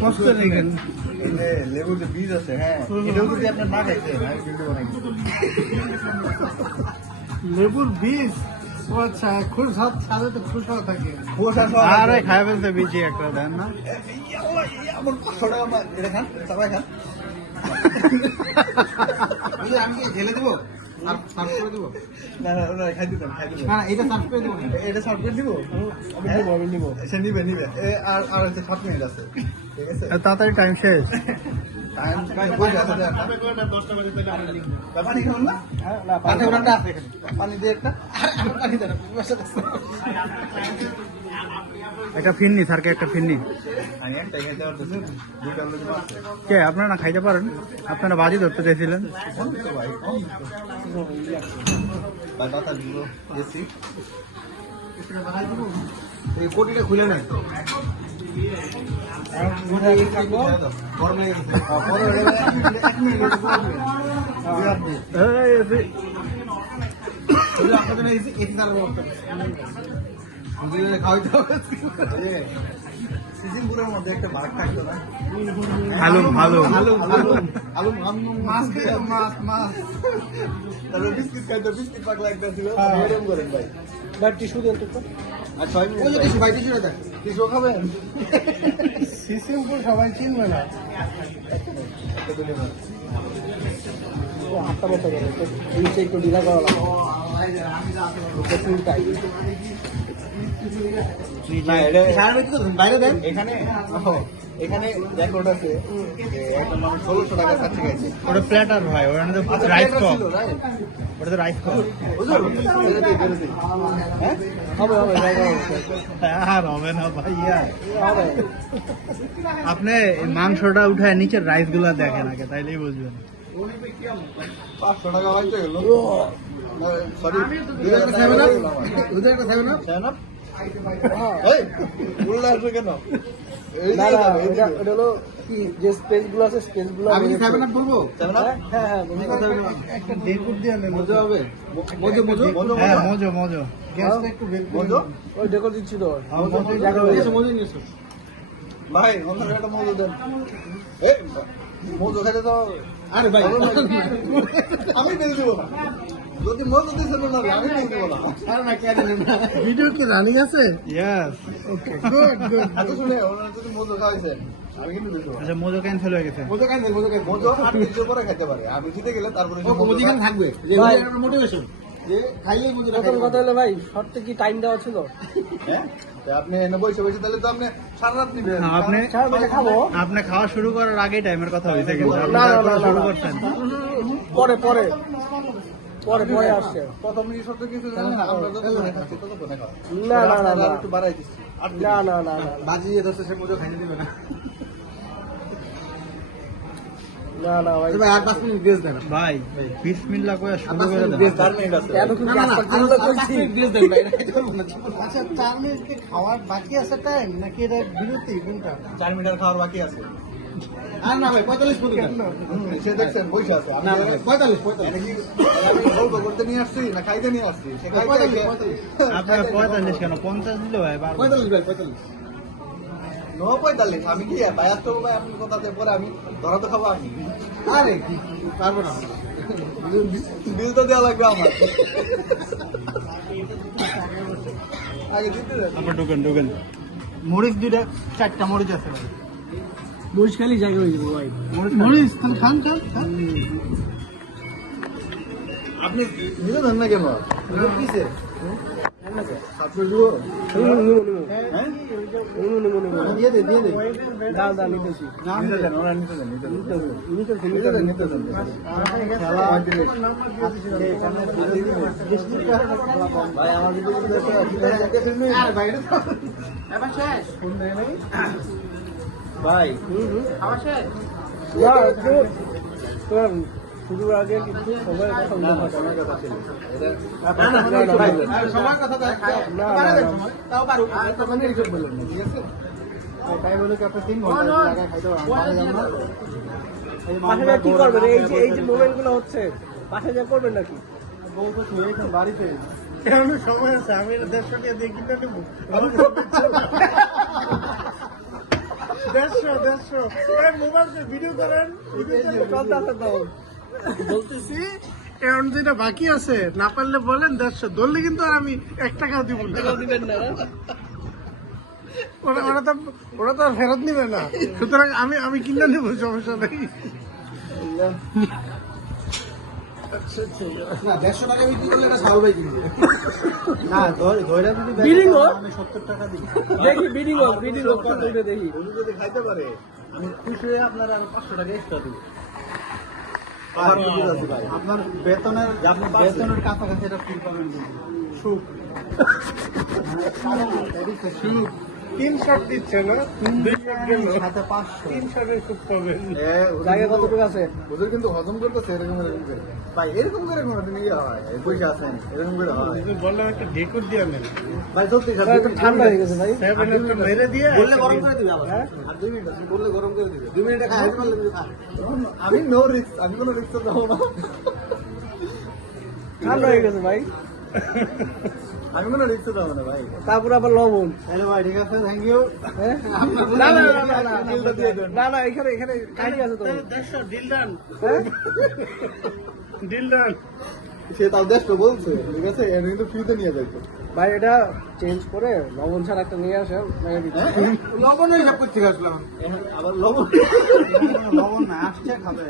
মস্ত দেখেন এই যে লেবুর যে বীজ আছে, হ্যাঁ এটাও যদি আপনার না খাইছেন আমি কিন্তু বানাই লেবুর বীজ। ও আচ্ছা, খুব সাথে তো খুশ হওয়া থাকে। খোসা সহ আরে খাই ফেলতে বীজই একটা দেন না। এমন 500 টাকা এটা খান, সবাই খান। আমি কি ঢেলে দেবো আর সার্ভ করে দেবো? না না না, খাই দিতাম খাই দিতাম। না এটা সার্ভ করে দেবো। এটা সার্ভ করে দিব, আমি নিব। সে নিবে নিবে। আর আর হচ্ছে 7 মিনিট আছে, ঠিক আছে? তাড়াতাড়ি টাইম শেষ। টাইম বই আছে না? পানি খাবেন না? পানি ওটা আছে এখানে। পানি দিয়ে একটা, পানি দেন। একটা ফিরনি স্যারকে, একটা ফিরনি। আমি একটা খাইতে পারতেছি, দুইটা লোক আছে। কে আপনারা না খাইতে পারেন? আপনারা বাজি ধরতে চাইছিলেন। ভাই দাদা দিব এসি এই কোটিটা খুলে নেয়। সিজিমপুরের মধ্যে একটা ভাগ থাকতো না? ভালো ভালো আলু মাছ মাছ তারপরে বিস্কিট খাইতো, বিস্কিট পাকলা একটা ছিল, এরকম করেন ভাই। টিস্যু দেন তো। আর 6 মিনিট ভাই টিস্যু দেন। টিস্যু খাবেন? সিসিমপুর সবাই চিনবে না। হাতটা মতো করে একটু ঢিলা করা লাগবে। বাইরে দেন। এখানে এখানে রেকর্ড আছে যে একটা মানুষ 1600 টাকা কাছে গেছে। ওটা প্ল্যাটার ভাই, ওটা তো রাইস কম। ওটা তো রাইস কম। হ্যাঁ হবে আর হবে না ভাইয়া। আপনি মাংসটা উঠায় নিচের রাইস গুলা দেখেন আগে, তাইলেই বুঝবেন। 500 টাকা হয়তো গেল। সরি, উল্টা আসবে কেন? আমি কি 7 আপ বলবো? একটা ডেকুট দিয়ে নেন। মজা হবে? হ্যাঁ মজো মজো। গ্যাসটা একটু বের করে মজো? ওই ডেকুট দিচ্ছি তো। মজো নিয়েছো। ভাই অন্য একটা মজো দেন। মজো খাইতে তো আরে ভাই আমি বেল দেবো না। যদি মজো দিচ্ছেন না আমি বেল দেবো না। আরে না কেন না, ভিডিও কি রানিং আছে? ইয়েস। Okay good good. আচ্ছা শুনে ওনারা যদি মজো খাওয়াইছেন আমি কিন্তু বেল দেবো। আচ্ছা মজো ক্যান্সেল হয়ে গেছে। মজো 8 কেজি পরে খাইতে পারে, আমি জিতে গেলে তারপরে থাকবে যে মোটিভেশন যে খাইলে মজো কথা হলো ভাই, শর্টে কি টাইম দেওয়া ছিল? হ্যাঁ আপনি এনে বসে বসে তাহলে তো আপনি সারা রাত নিবেন। আপনি খাবো, আপনি খাওয়া শুরু করার আগেই টাইমের কথা হয়েছে, কিন্তু আপনি শুরু করছেন পরে পরে পরে পরে আসছে। প্রথম মিনিট শব্দ কিছু জানেন না, আমরা যত করে খাচ্ছি তত করে খাওয়া। না না না আর একটু বাড়াই দিচ্ছি। না না না না বাজি যেতে হচ্ছে, সে মজো খাইতে দিবে না। না না ভাই ভাই আর 5 মিনিট বেশ দেন ভাই। বিসমিল্লাহ কইয়া শুরু করে দেন। 4 মিনিট আছে। এতক্ষণ কাজ করতে কইছি বেশ দেন ভাই, এটা করব না। আচ্ছা 4 মিনিট কি খাওয়ার বাকি আছে টাইম, নাকি এটা বিরতি কোনটা? 4 মিনিট খাওয়ার বাকি আছে। আর না ভাই 45 মিনিট কেন? সে দেখছেন বসে আছে। না ভাই 45 এটা কি আমি গল্প করতে নিয়ে আসছি না খাইতে নিয়ে আসছি? সে খাইতে আপনি 45 কেন 50 দিল ভাই? 45 ভাই 45। 45 আমি কি ভাই আসতে ভাই আপনি কথাতে পরে আমি ধরা তো খাবো আমি। আরে কি পারবো না, বিল তো দেওয়া লাগবে আমার। আগে দিতে দেন। আপনার ঢোকেন মরিচ দুইটা 4টা মরিচ আছে ভাই। মরিচ খালি জায়গা হয়ে যাবে ভাই। মরিচ খান খান। আপনি নিতে দেন না কেন? কিসে? ছাত্র দিব? হ্যাঁ? দিয়ে দে। দাও নিতেছি। নিতে দেন, ওরা নিতে দেন। খেলা ভাই আমার কিন্তু ভাই শুরুর আগে কিন্তু সবাই কথা ছিল। সবার কথা তাও পারো, বললেন না, ঠিক আছে? তাই বলে কি আপনার 3 ঘন্টা জায়গায় খাইতে পারবেন? কি করবেন? এই যে মোমেন্ট গুলো হচ্ছে পাশে যা করবেন নাকি? বলবো বাড়িতে কেমন সময় আছে, আমি 150 টাকা দিয়ে কিনে নেবো। 150 মোবাইল ভিডিও করেন বলতেছি এখন যেটা বাকি আছে না পারলে বলেন 150 ধরলে কিন্তু আর আমি 1 টাকাও দিব না। ওরা তো আর ফেরত নিবে না, সুতরাং আমি কিনে নেব, সমস্যা নেই। না 150 টাকা বিক্রি করলে এটা সাহু ভাই কিনবে না ধরে যদি বিডিং হোক, আমি 70 টাকা দিই দেখি বিডিং হোক দেখি। উনি যদি খাইতে পারে আমি খুশি হয়ে আপনার আর 500 টাকা এক্সট্রা দিব। আপনার বেতনের কাছাকাছি এটা ফিল পাবেন সুখ। 3 শট দিচ্ছে না, 2 শট গেল, সাথে 500 3 শটের খুব পাবেন। জায়গা কতটুকু আছে ওদের কিন্তু হজম করতেছে এরকম করে ভাই, এরকম করে কোনো দিন ইয়ে হয় পয়সা আছে এরকম করে হয় বললাম একটা ঢেকুর দিয়ে নেন ভাই। সত্যি ঠান্ডা হয়ে গেছে ভাই, মেরে দিয়ে বললে গরম করে দিবে আবার। আর 2 মিনিট আছে, বললে গরম করে দিবে। 2 মিনিটে খাই পারলে তুমি খা। আমি নো রিস্ক, আমি কোনো রিস্ক দেবো না। ঠান্ডা হয়ে গেছে ভাই, আমি কোনো রিস্ক দেবো না ভাই। তারপর আবার লবণ। হ্যালো ভাই, ঠিক আছে, থ্যাংক ইউ। না এখানে কাহিনী আছে তো। Deal done, deal done. সে তাও 150 বলছে, ঠিক আছে, এটা কিন্তু ফ্রিতে নিয়ে যাইতো ভাই এটা চেঞ্জ করে লবণ ছাড়া একটা নিয়ে আসেন। লবণ হিসাব করতে আসলাম আবার লবণ লবণ না আসছে খাবে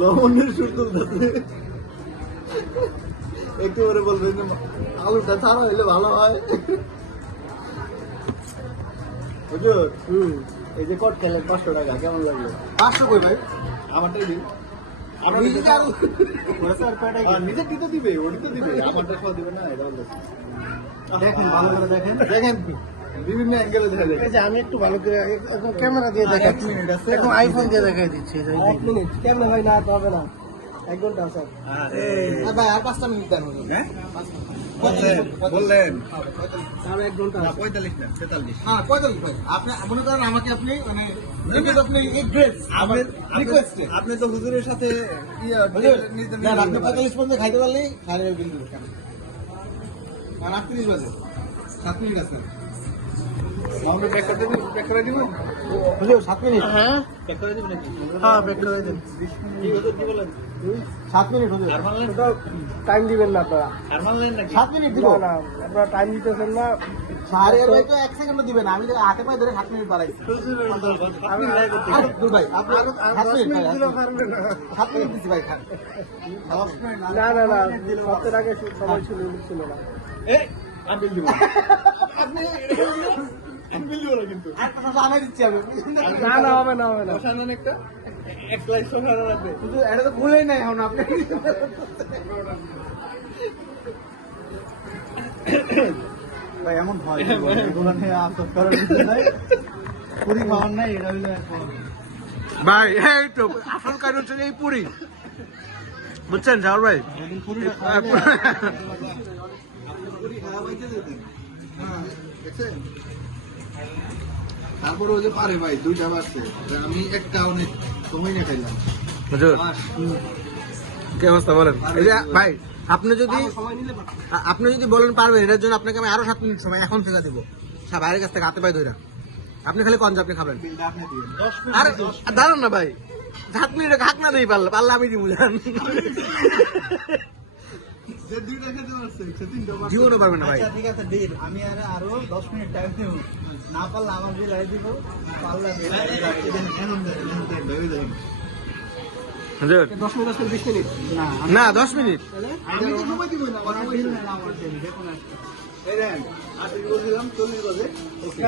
লবণের সুর তুলতেছে। একটু করে বলবেন যে আলুটা ছাড়া হইলে ভালো হয়। হুজুর, এই যে কট খেলেন 500 টাকা কেমন লাগলো? 500 কই ভাই, আমারটাই দিন। নিজের দিতে দিবে, ওটি তো দিবে, আমারটা সব দিবে না। এটা দেখেন, ভালো করে দেখেন, দেখেন বিভিন্ন অ্যাঙ্গেলে দেখা যায়। আমি একটু ভালো করে ক্যামেরা দিয়ে দেখাচ্ছি, এখন আইফোন দিয়ে দেখাই দিচ্ছি। 1 মিনিট কেমনে ভাই, না তো হবে না, 1 ঘন্টা স্যার। ভাই আর 5টা মিনিট দেন। হ্যাঁ বললেন আর 1 ঘন্টা 45 না 43। হ্যাঁ 45 ভাই। আপনি মনে করেন আমাকে আপনি মানে আপনি আপনি তো হুজুরের সাথে আপনি 45 পর্যন্ত খাইতে পারলেই খালি বিল দিবেন। কেন 38 বাজে 7 মিনিট আছে। আমরা প্যাক করে দিবেন হুজুর 7 মিনিট। হ্যাঁ প্যাক করে দিবেন নাকি? হ্যাঁ প্যাক করে দিন। কি হুজুর কি বলেন? 7 মিনিট হুজুর। টাইম দিবেন না আপনারা, 7 মিনিট দিব না আপনারা টাইম দিতেছেন না। আরে ভাই তো 1 সেকেন্ডও দিবেন না, আমি তো হাতে পায়ে ধরে 7 মিনিট বাড়াইছি। ভাই আপনি 7 মিনিট দিছি ভাই, খান 10 মিনিট না সপ্তাহের আগে সময় ছিল না। আমি বিল দিব। আপনি বিল দিব না কিন্তু একটা কথা আনাই দিচ্ছি আমি। না হবে না বসানো একটা এক স্লাইস বসানো লাগবে। কিন্তু এটা তো ভুলেই নাই এখন আপনি। ভাই এমন হয় এগুলো নিয়ে আফসোস করার কিছু নাই, পুরি খাওয়ার নাই, এটা হইলো ভাই। এই তো আসল কারণ হচ্ছে এই পুরি, বুঝছেন জাওর ভাই। পুরি খাওয়া পাইতে যেতেন। হ্যাঁ দেখছেন, তারপরে ওই যে পারে ভাই 2টা বাজছে, আমি একটা অনেক সময় নিয়ে খাইলাম। হুজুর কি অবস্থা বলেন? এই যে ভাই আপনি যদি বলেন পারবেন, এটার জন্য আপনাকে আমি আরো 7 মিনিট সময় এখন থেকে দিব, বাইরের কাছ থেকে হাতে পায়ে ধরে। আপনি খালি কন যে আপনি খাবেন। আর দাঁড়ান না ভাই, 7 মিনিটে হাক না দেই, পারলে আমি দিব। জীবনও পারবেন না ভাই। ঠিক আছে দিন, আমি আরো 10 মিনিট টাইম দেব, না পারলে আমার বিল আই দিব, পারলে 10 মিনিট 20 মিনিট না 10 মিনিট। আমি তো সময় দিব না, আমার বিল না আমার দেন দেখুন। এই দেন 80 বলছিলাম 40 বাজে। ওকে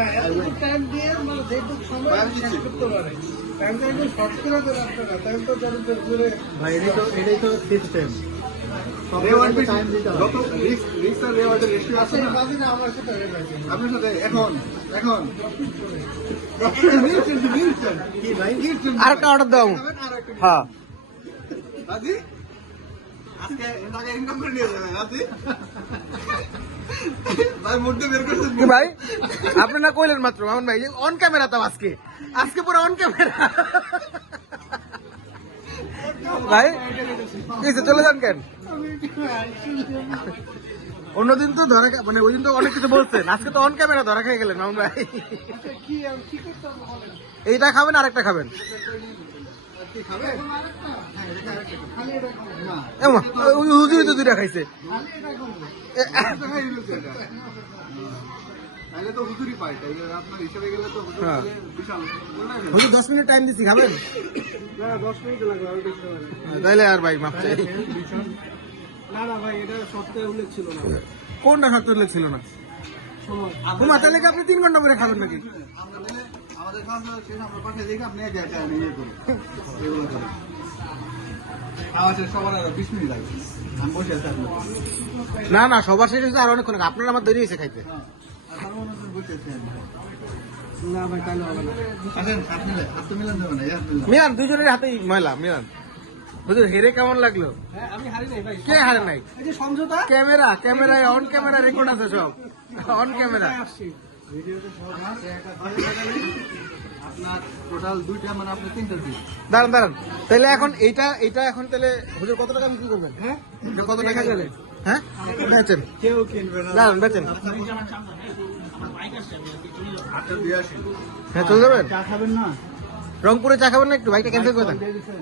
টাইম দিয়ে মানে যেটুকু সময় শেষ করতে পারে, টাইমটা একটু শর্ট করে দেন আপনারা, টাইম তো জানেন করে। ভাই এটাই তো সিস্টেম। টাইম দিতে হবে, যত রিস্ক আর রেওয়ার্ডের রেশিও আছে না। আমার সাথে হয়ে গেছে, আপনার সাথে এখন কি ভাই আরেকটা অর্ডার দাও। হ্যাঁ রাজি, আজকে টাকা ইনকাম করে নিয়ে যাবেন রাজি। ভাই মুডটা বের করতে কি ভাই আপনি না কইলেন মাত্র মামুন ভাই অন ক্যামেরা, তো আজকে পুরো অন ক্যামেরা। ভাই চলে যান কেন? অন্যদিন তো ধরা মানে ওই দিন তো অনেক কিছু বলছেন, আজকে তো অন ক্যামেরা ধরা খেয়ে গেলেন মামুন ভাই। কি করতে হবে বলেন? এইটা খাবেন আরেকটা খাবেন? কি খাবে? খালি এটা খাবো না। এমা, ওই হুজুরি তো দুইটা খাইছে। খালি এটা খাবো। এ, এটা খাই হইছে এটা। তাহলে তো হুজুরি পাই, তাইলে আপনার হিসাবে গেলে তো হুজুর হ্যাঁ। তাহলে বিশাল। হুজুর 10 মিনিট টাইম দিচ্ছি, খাবেন? না 10 মিনিট লাগবে আর বেশি হবে না। তাইলে আর ভাই মাপ চাই। না না ভাই এটা শর্তে উল্লেখ ছিল না। কোনটা শর্ত উল্লেখ ছিল না? সময় ঘুমা তাহলে কি আপনি 3 ঘন্টা করে খাবেন নাকি? আমাদের খাওয়া দাওয়া শেষ, আমরা পাঠিয়ে দেখি আপনি একা একা নিয়ে করুন এগুলো করে। খাওয়া শেষ সবার আর 20 মিনিট লাগবে। আমি বসে আছি আপনার। না না, সবার শেষ হয়েছে আর অনেকক্ষণ আগে। আপনার আমার দেরি হয়েছে খাইতে। আর তার মনে হচ্ছে বসে আছি আমি। না ভাই তাহলে হবে না। আসেন হাত মিলে, হাত তো মিলান যাবে না, হাত মিলান। মিলান, দুজনের হাতেই ময়লা। মিলান হুজুর, হেরে কেমন লাগলো? হ্যাঁ আমি হারি নাই ভাই। কে হারে নাই? এই যে সমঝোতা ক্যামেরায় অন ক্যামেরা রেকর্ড আছে সব, অন ক্যামেরা। আসছি। ভিডিওতে সব আপনার টোটাল 2টা মানে আপনি 3টা দিন। দাঁড়ান দাঁড়ান, তাহলে এখন এইটা এখন তাহলে হুজুর কত টাকা বিক্রি করবেন? হ্যাঁ এটা কত টাকা গেলে? হ্যাঁ বেচেন, কেউ কিনবে না। দাঁড়ান বেচেন। 882 হ্যাঁ চলে যাবেন? চা খাবেন না? রংপুরে চা খাবেন না একটু? বাইকটা ক্যান্সেল করে দেন। দিয়ে দিছেন?